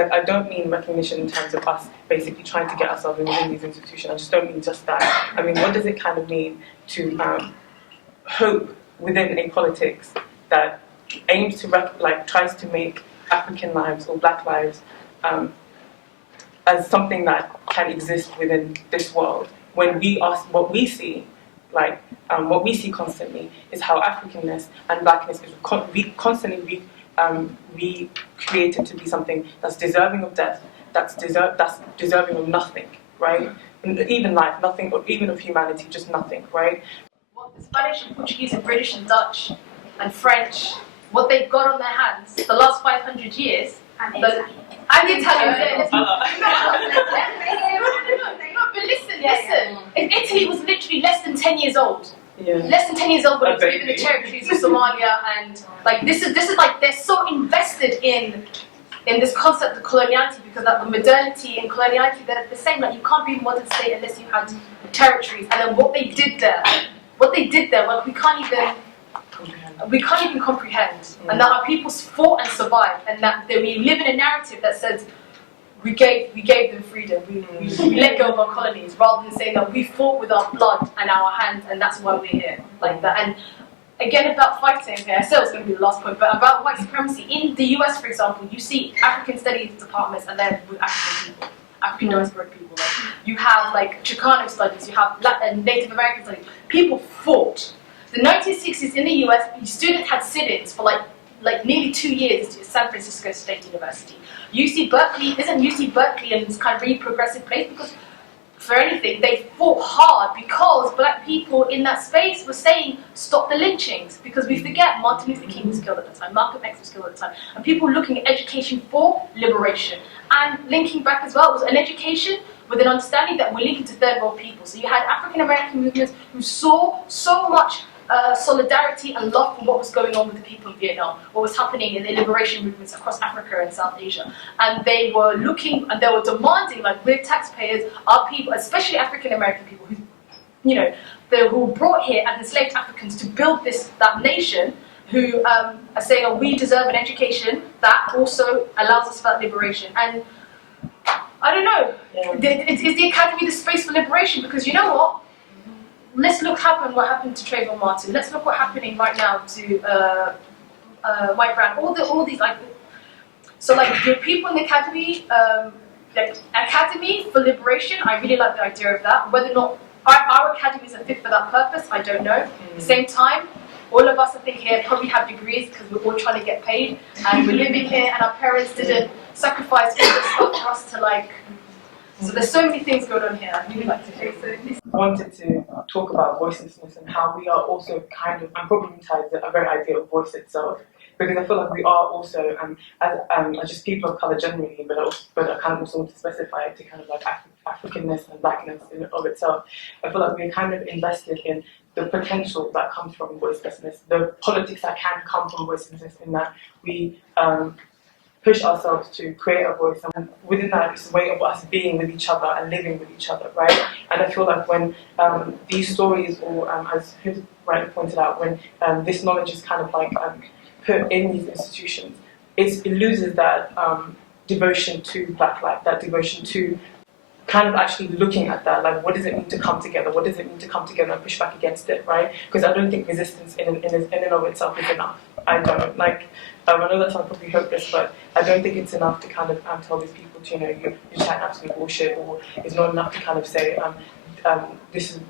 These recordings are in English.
like, I don't mean recognition in terms of us basically trying to get ourselves within these institutions. I just don't mean just that. I mean, what does it kind of mean to hope within a politics that aims to tries to make African lives or Black lives as something that can exist within this world, when we ask what we see, what we see constantly is how Africanness and Blackness is constantly recreated to be something that's deserving of death, that's deserving of nothing, right? Even life, nothing, or even of humanity, just nothing, right? What the Spanish and Portuguese and British and Dutch and French, what they've got on their hands the last 500 years, and the Italians. No, but listen. If Italy was literally less than 10 years old, less than 10 years old when it was given the territories of Somalia, and like this is like they're so invested in this concept of coloniality, because like the modernity and coloniality, they're the same. Like, you can't be a modern state unless you had territories. And then what they did there, like we can't even comprehend. And that our people fought and survived, and that we live in a narrative that says we gave them freedom, we let go of our colonies, rather than saying that we fought with our blood and our hands, and that's why we're here, like that. And again, about fighting, okay, I said it was going to be the last point, but about white supremacy. In the US, for example, you see African studies departments, and they're with African people, African diasporic people. Like, you have like Chicano studies, you have Native American studies. People fought. The 1960s in the US, students had sit-ins for like nearly 2 years at San Francisco State University. UC Berkeley, isn't UC Berkeley and this kind of really progressive place? Because for anything, they fought hard because Black people in that space were saying, stop the lynchings. Because we forget Martin Luther King was killed at the time, Malcolm X was killed at the time, and people were looking at education for liberation. And linking back as well was an education with an understanding that we're linking to third world people. So you had African American movements who saw so much solidarity and love for what was going on with the people of Vietnam, what was happening in the liberation movements across Africa and South Asia. And they were looking and they were demanding, like, we're taxpayers, our people, especially African American people who, they were brought here as enslaved Africans to build that nation, who are saying, oh, we deserve an education that also allows us that liberation. And I don't know, is the academy the space for liberation? Because you know what? Let's look what happened to Trayvon Martin. Let's look what's happening right now to White Brown. All these so the people in the academy, academy for liberation. I really like the idea of that. Whether or not our academies are fit for that purpose, I don't know. At the same time, all of us I think here probably have degrees because we're all trying to get paid, and we're living here, and our parents didn't sacrifice all this stuff for us to So there's so many things going on here. I'd really like to hear. I wanted to talk about voicelessness and how we are also kind of problematized the very idea of voice itself, because I feel like we are also, as just people of colour generally, but I kind of also want to specify it to kind of like Africanness and Blackness in of itself. I feel like we're kind of invested in the potential that comes from voicelessness, the politics that can come from voicelessness, in that we push ourselves to create a voice, and within that it's a way of us being with each other and living with each other, right? And I feel like when these stories, or as Hood rightly pointed out, when this knowledge is kind of put in these institutions, it loses that devotion to Black life, that devotion to kind of actually looking at that, like, what does it mean to come together? What does it mean to come together and push back against it, right? Because I don't think resistance in and of itself is enough. I don't. I know that sounds probably hopeless, but I don't think it's enough to kind of tell these people to, you're chatting absolute bullshit, or it's not enough to kind of say, this is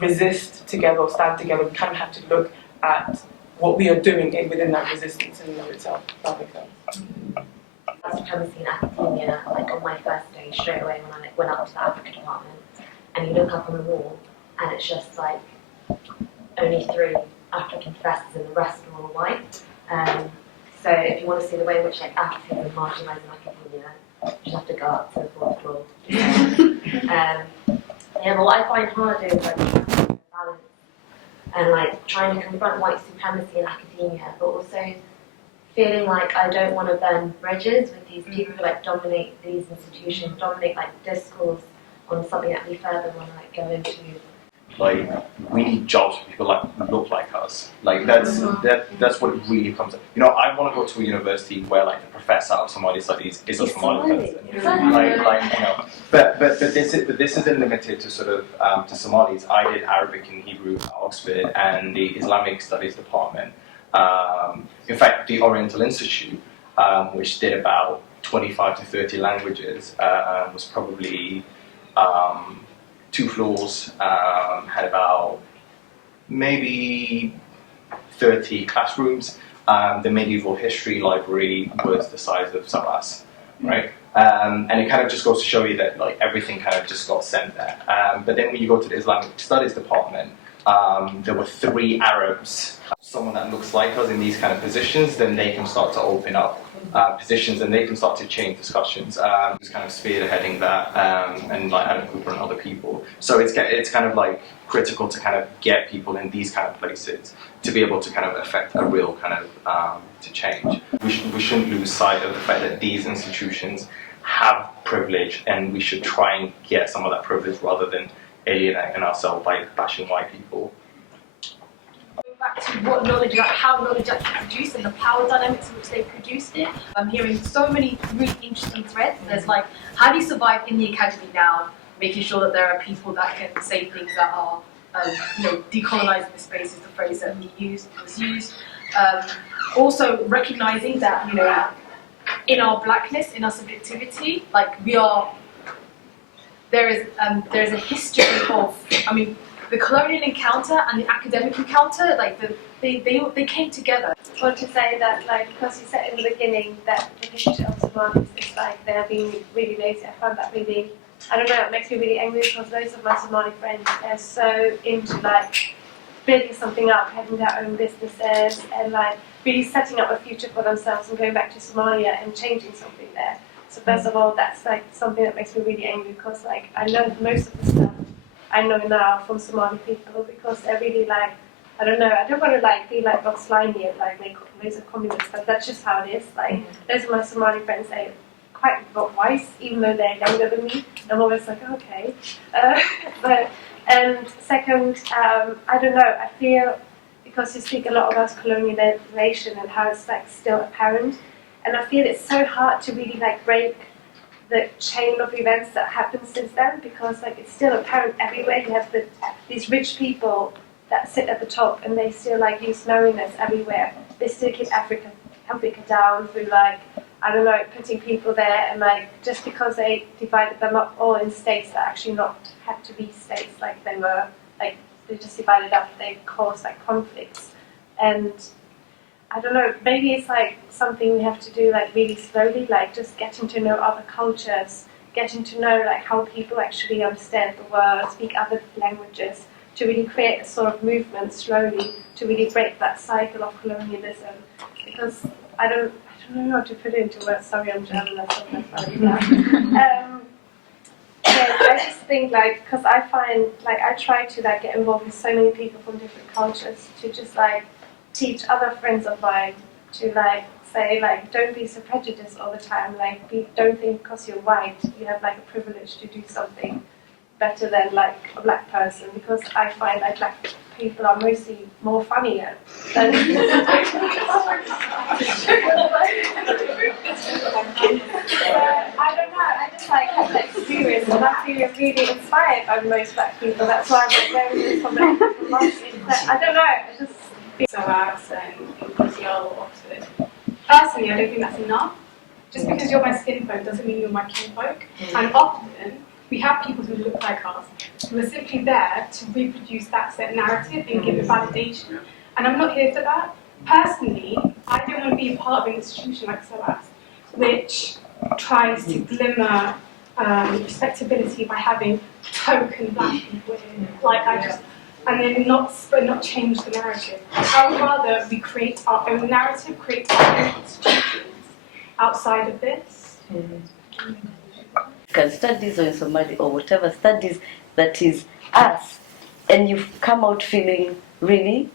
resist together or stand together. We kind of have to look at what we are doing within that resistance in and of itself. That makes sense. Supremacy in academia, on my first day, straight away when I went up to the Africa department, and you look up on the wall, and it's just only 3 African professors and the rest are all white. So if you want to see the way in which Africans are marginalised in academia, you just have to go up to the 4th floor. But what I find hard is balance and trying to confront white supremacy in academia, but also feeling like I don't want to burn bridges with these people who dominate these institutions, dominate discourse on something that we further want to go into. We need jobs for people who look like us. That's what it really comes to. I want to go to a university where the professor of Somali Studies is a Somali person. But this isn't limited to sort of to Somalis. I did Arabic and Hebrew at Oxford and the Islamic Studies department. In fact, the Oriental Institute, which did about 25 to 30 languages, was probably 2 floors, had about maybe 30 classrooms. The medieval history library was the size of SOAS, right? And it kind of just goes to show you that like everything kind of just got sent there. But then when you go to the Islamic Studies department, there were 3 Arabs, someone that looks like us in these kind of positions, then they can start to open up positions and they can start to change discussions. Just kind of spearheading that and like Adam Cooper and other people. So it's kind of like critical to kind of get people in these kind of places to be able to kind of affect a real kind of to change. We shouldn't lose sight of the fact that these institutions have privilege, and we should try and get some of that privilege rather than alienating ourselves by bashing white people. Going back to what knowledge, like how knowledge actually produced and the power dynamics in which they produced it. I'm hearing so many really interesting threads. There's like, how do you survive in the academy now, making sure that there are people that can say things that are, decolonising the space is the phrase that was used. Also recognizing that, in our blackness, in our subjectivity, like there is a history of, the colonial encounter and the academic encounter, like they came together. I want to say that, like, because you said in the beginning that the history of Somalis is like they're being really lazy. I found that really, I don't know, it makes me really angry because most of my Somali friends, they're so into like building something up, having their own businesses and like really setting up a future for themselves and going back to Somalia and changing something there. So first of all, that's like something that makes me really angry because like I learned most of the stuff I know now from Somali people because they're really like, I don't know, I don't want to like be like not slimy and like make loads of communists, but that's just how it is. Like those of my Somali friends, they're quite wise, even though they're younger than me. I'm always like, okay. And second, I don't know, I feel because you speak a lot about colonialization and how it's like still apparent, and I feel it's so hard to really like break the chain of events that happened since then because like it's still apparent everywhere. You have these rich people that sit at the top and they still like use marionettes everywhere. They still keep Africa down through like, I don't know, putting people there and like just because they divided them up all in states that actually not had to be states, like they were like they just divided up, they caused like conflicts. And I don't know, maybe it's like something we have to do like really slowly, like just getting to know other cultures, getting to know like how people actually understand the world, speak other languages, to really create a sort of movement slowly to really break that cycle of colonialism. Because I don't know how to put it into words. Sorry, I'm German. I just think like, because I find like I try to like get involved with so many people from different cultures to just like teach other friends of mine to like say like don't be so prejudiced all the time. Like don't think because you're white you have like a privilege to do something better than like a black person, because I find like black people are mostly more funnier than I don't know, I just like have that experience and I feel really inspired by most black people. That's why I'm very from black people. I don't know, I just SOAS and UCL Oxford. Personally, I don't think that's enough. Just because you're my skinfolk doesn't mean you're my kinfolk. And often, we have people who look like us, who are simply there to reproduce that set narrative and give it validation. And I'm not here for that. Personally, I don't want to be a part of an institution like SOAS, which tries to glimmer respectability by having token black people in. And then not change the narrative. I would rather we create our own narrative, create our own institutions outside of this. Studies or in Somali or whatever studies that is us, and you've come out feeling really,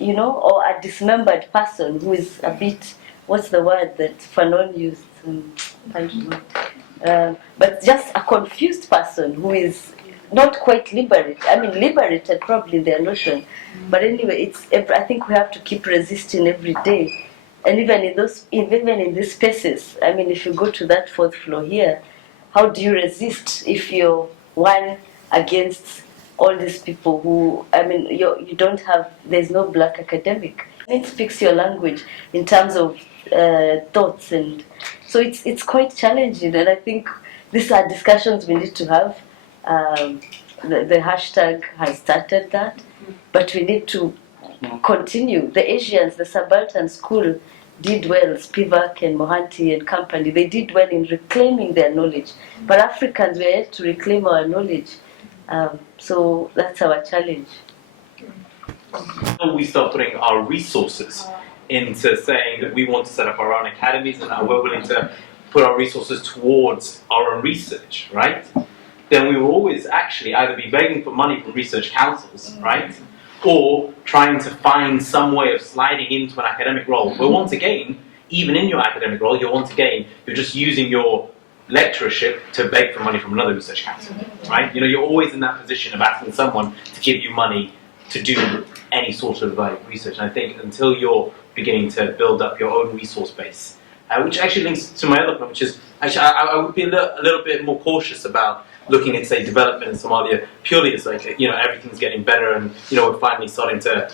or a dismembered person who is a bit, what's the word that Fanon used? But just a confused person who is not quite liberated. I mean, liberated probably their notion, but anyway, I think we have to keep resisting every day And even in these spaces, I mean, if you go to that fourth floor here, how do you resist if you're one against all these people who, I mean, you don't have, there's no black academic. It speaks your language in terms of thoughts, and so it's quite challenging, and I think these are discussions we need to have. The hashtag has started that, but we need to continue. The Asians, the Subaltern school did well, Spivak and Mohanty and company, they did well in reclaiming their knowledge, but Africans were yet to reclaim our knowledge. So that's our challenge. We start putting our resources into saying that we want to set up our own academies and that we're willing to put our resources towards our own research, right? Then we will always actually either be begging for money from research councils, right? Or trying to find some way of sliding into an academic role. But once again, even in your academic role, you're just using your lecturership to beg for money from another research council, right? You know, you're always in that position of asking someone to give you money to do any sort of research. And I think until you're beginning to build up your own resource base, which actually links to my other point, which is actually I would be a little bit more cautious about looking at, say, development in Somalia purely as like, you know, everything's getting better and, you know, we're finally starting to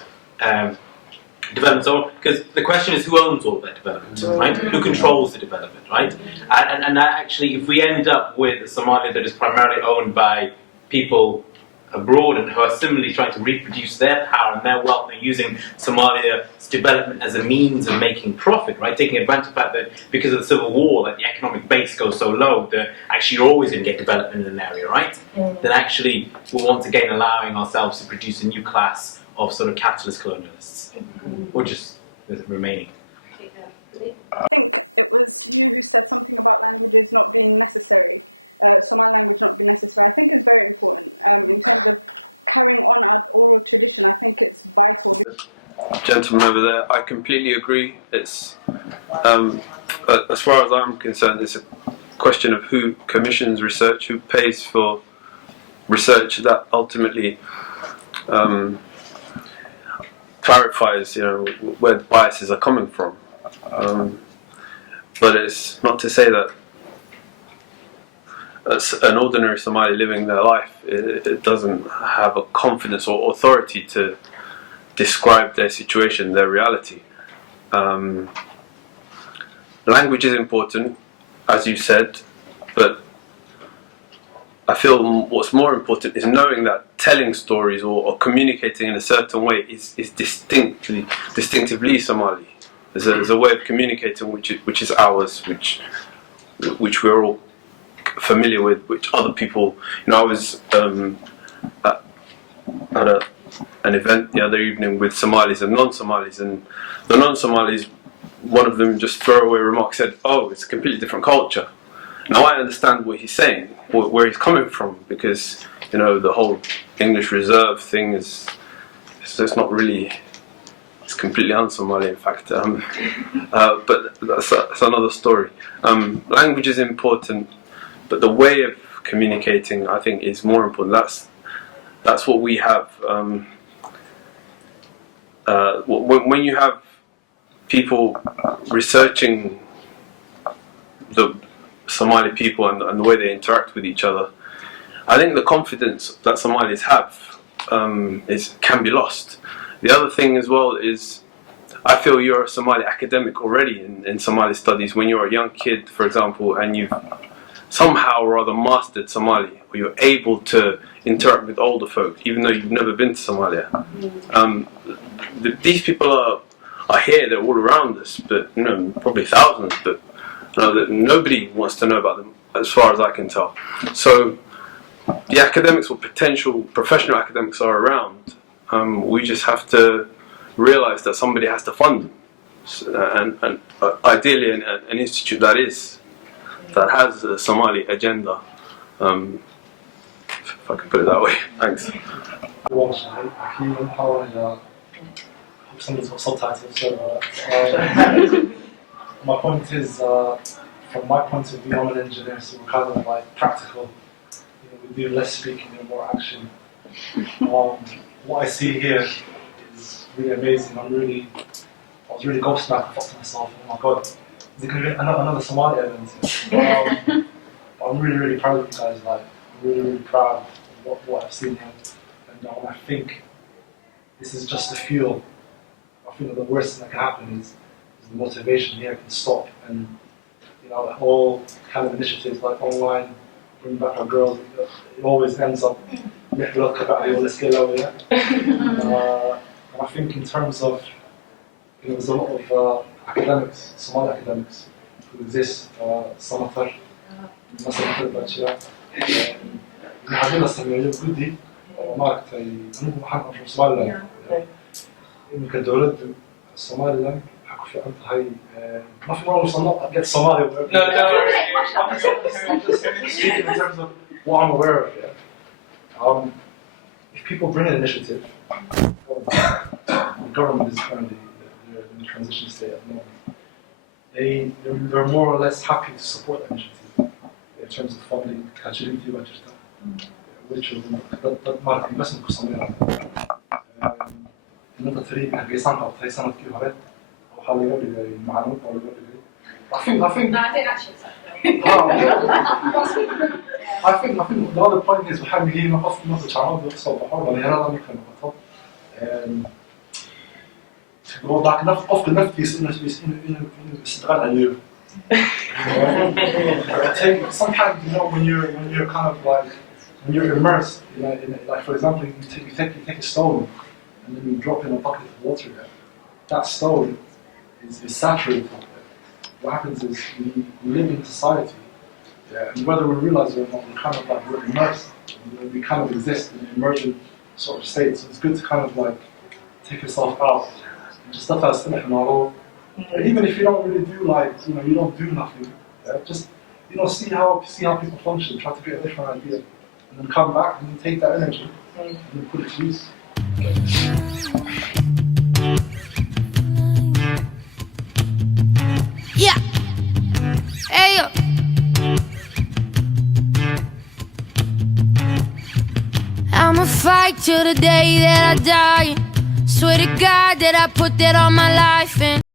develop so, because the question is who owns all that development, right? Who controls the development, right? And that actually, if we end up with a Somalia that is primarily owned by people abroad and who are similarly trying to reproduce their power and their wealth and using Somalia's development as a means of making profit, right? Taking advantage of the fact that because of the civil war, that the economic base goes so low that actually you're always going to get development in an area, right? Then actually we're once again allowing ourselves to produce a new class of sort of capitalist colonialists, or just remaining. Gentleman over there, I completely agree. It's as far as I'm concerned, it's a question of who commissions research, who pays for research that ultimately clarifies, you know, where the biases are coming from. But it's not to say that as an ordinary Somali living their life, it doesn't have a confidence or authority to describe their situation, their reality. Language is important, as you said, but I feel what's more important is knowing that telling stories or communicating in a certain way is distinctively Somali. There's a way of communicating which is ours, which we're all familiar with, which other people. You know, I was at an event the other evening with Somalis and non-Somalis, and the non-Somalis, one of them just throwaway remark said, "Oh, it's a completely different culture." Now I understand what he's saying, where he's coming from, because, you know, the whole English reserve thing is it's not really, it's completely un-Somali, in fact. But that's another story. Language is important, but the way of communicating, I think, is more important. That's what we have. When you have people researching the Somali people and the way they interact with each other, I think the confidence that Somalis have can be lost. The other thing as well is, I feel you're a Somali academic already in Somali Studies when you're a young kid, for example, and you've somehow or other mastered Somali, or you're able to interact with older folk, even though you've never been to Somalia. These people are here, they're all around us, but, you know, probably thousands, but, you know, that nobody wants to know about them, as far as I can tell. So the academics or potential professional academics are around. We just have to realise that somebody has to fund them, and ideally an institute that has a Somali agenda, if I could put it that way. Thanks. Some subtitles. So, my point is, from my point of view, I'm an engineer, so we're kind of like practical. You know, we do less speaking and more action. What I see here is really amazing. I'm really was really ghosted back. I thought to myself, oh my god, is it going to be another Somali event? But I'm really, really proud of you guys. Like, I'm really, really proud of what I've seen here. And when I think this is just the fuel, I think that the worst thing that can happen is the motivation here can stop. And you know, all kind of initiatives like online, bring back our girls, it always ends up look about the skill over here. And I think in terms of, you know, there's a lot of academics, Somali academics, who exist, Samatar, مثلا في الباتشيرات عندنا سمية جودي ومارك تاي أنا محمد from Somaliland إنه كدولة Somaliland حكوا في أنت هاي ما في مرة وصلنا get Somali. No, I'm just speaking in terms of what I'm aware of. Yeah. If people bring an initiative, the government is currently in the transition state at the moment. They're more or less happy to support that initiative. In terms of funding, catchability budget, which that market investment for Somalia. النقطة الثانية كان في سنة أو ثلاث سنوات كيف هذا أو حاليا اللي معلومات أو اللي I think. No, I didn't actually say I think the other point is بحاول هي نقص الشعراء بيقصوا بحاول ولا هذا ممكن نقطة. وضعك نفق نفس إنه استغل عليه. Sometimes, you know, when you're kind of like when you're immersed in like for example, you take a stone and then you drop in a bucket of water there. That stone is saturated. What happens is we live in society, and whether we realize it or not, we're immersed. We kind of exist in an emergent sort of state. So it's good to kind of like take yourself out and just stuff as even if you don't really do you don't do nothing. Just see how people function. Try to get a different idea, and then come back and take that energy and then put it to use. Yeah. Hey yo. I'ma fight till the day that I die. Swear to God that I put that on my life and